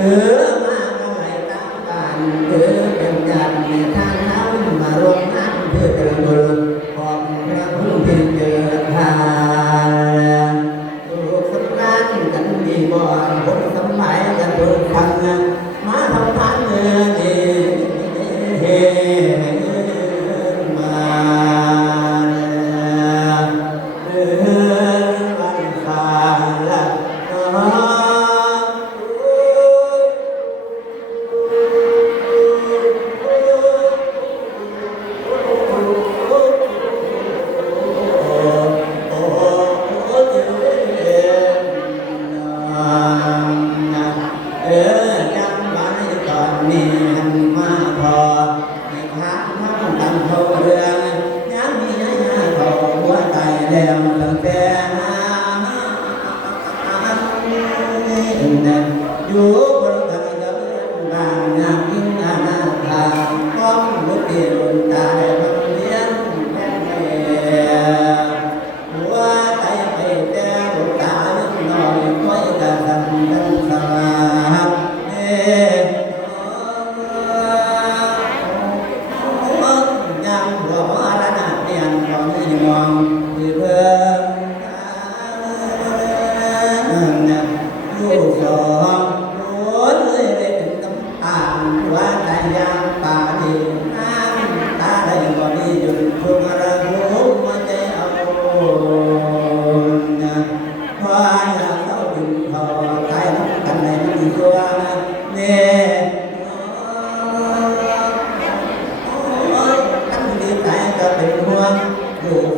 eh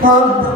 Pump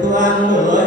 clamor. Claro.